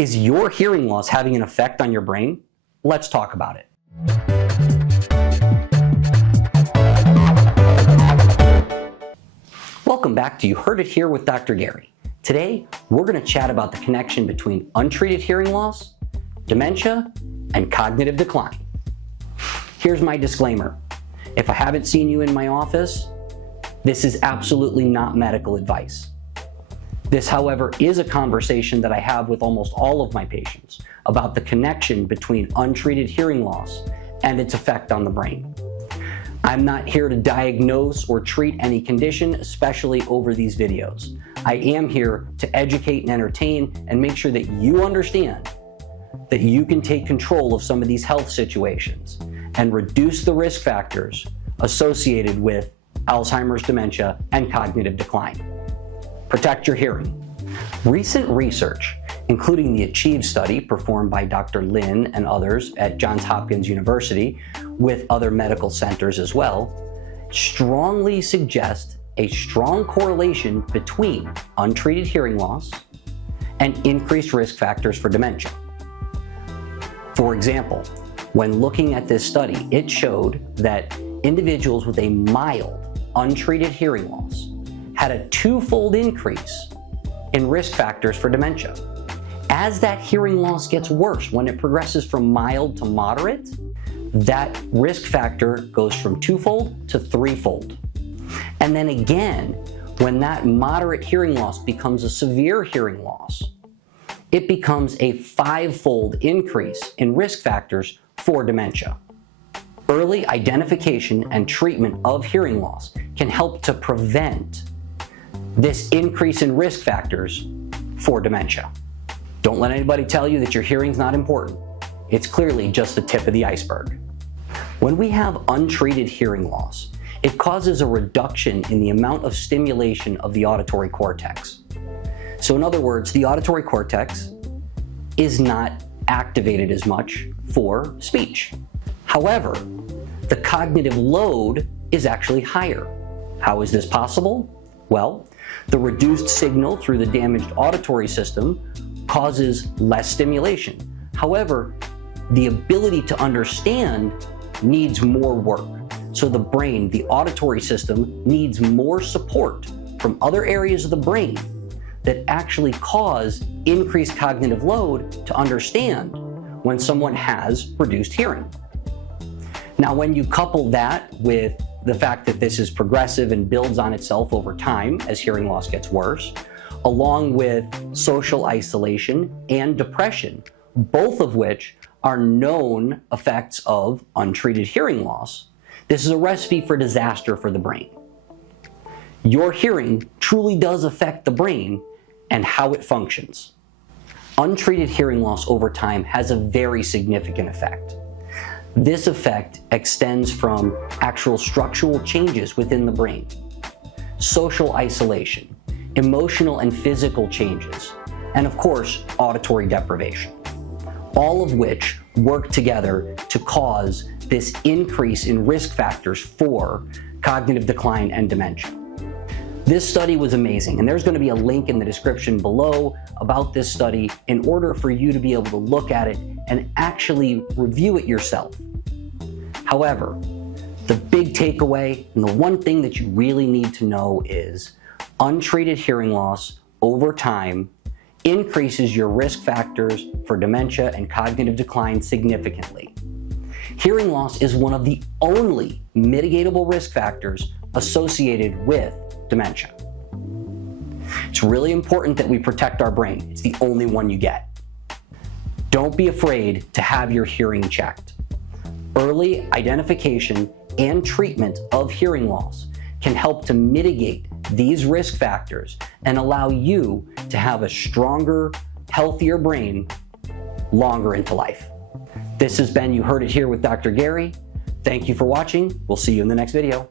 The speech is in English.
Is your hearing loss having an effect on your brain? Let's talk about it. Welcome back to You Heard It Here with Dr. Gary. Today, we're going to chat about the connection between untreated hearing loss, dementia, and cognitive decline. Here's my disclaimer. If I haven't seen you in my office, this is absolutely not medical advice. This, however, is a conversation that I have with almost all of my patients about the connection between untreated hearing loss and its effect on the brain. I'm not here to diagnose or treat any condition, especially over these videos. I am here to educate and entertain and make sure that you understand that you can take control of some of these health situations and reduce the risk factors associated with Alzheimer's, dementia, and cognitive decline. Protect your hearing. Recent research, including the ACHIEVE study performed by Dr. Lin and others at Johns Hopkins University with other medical centers as well, strongly suggest a strong correlation between untreated hearing loss and increased risk factors for dementia. For example, when looking at this study, it showed that individuals with a mild untreated hearing loss had a twofold increase in risk factors for dementia. As that hearing loss gets worse, when it progresses from mild to moderate, that risk factor goes from twofold to threefold. And then again, when that moderate hearing loss becomes a severe hearing loss, it becomes a fivefold increase in risk factors for dementia. Early identification and treatment of hearing loss can help to prevent this increase in risk factors for dementia. Don't let anybody tell you that your hearing's not important. It's clearly just the tip of the iceberg. When we have untreated hearing loss, it causes a reduction in the amount of stimulation of the auditory cortex. So in other words, the auditory cortex is not activated as much for speech. However, the cognitive load is actually higher. How is this possible? Well, the reduced signal through the damaged auditory system causes less stimulation. However, the ability to understand needs more work. So the brain, the auditory system, needs more support from other areas of the brain that actually cause increased cognitive load to understand when someone has reduced hearing. Now, when you couple that with the fact that this is progressive and builds on itself over time as hearing loss gets worse, along with social isolation and depression, both of which are known effects of untreated hearing loss, this is a recipe for disaster for the brain. Your hearing truly does affect the brain and how it functions. Untreated hearing loss over time has a very significant effect. This effect extends from actual structural changes within the brain, social isolation, emotional and physical changes, and of course, auditory deprivation, all of which work together to cause this increase in risk factors for cognitive decline and dementia. This study was amazing, and there's going to be a link in the description below about this study in order for you to be able to look at it and actually review it yourself. However, the big takeaway and the one thing that you really need to know is untreated hearing loss over time increases your risk factors for dementia and cognitive decline significantly. Hearing loss is one of the only mitigatable risk factors associated with dementia. It's really important that we protect our brain. It's the only one you get. Don't be afraid to have your hearing checked. Early identification and treatment of hearing loss can help to mitigate these risk factors and allow you to have a stronger, healthier brain longer into life. This has been You Heard It Here with Dr. Gary. Thank you for watching. We'll see you in the next video.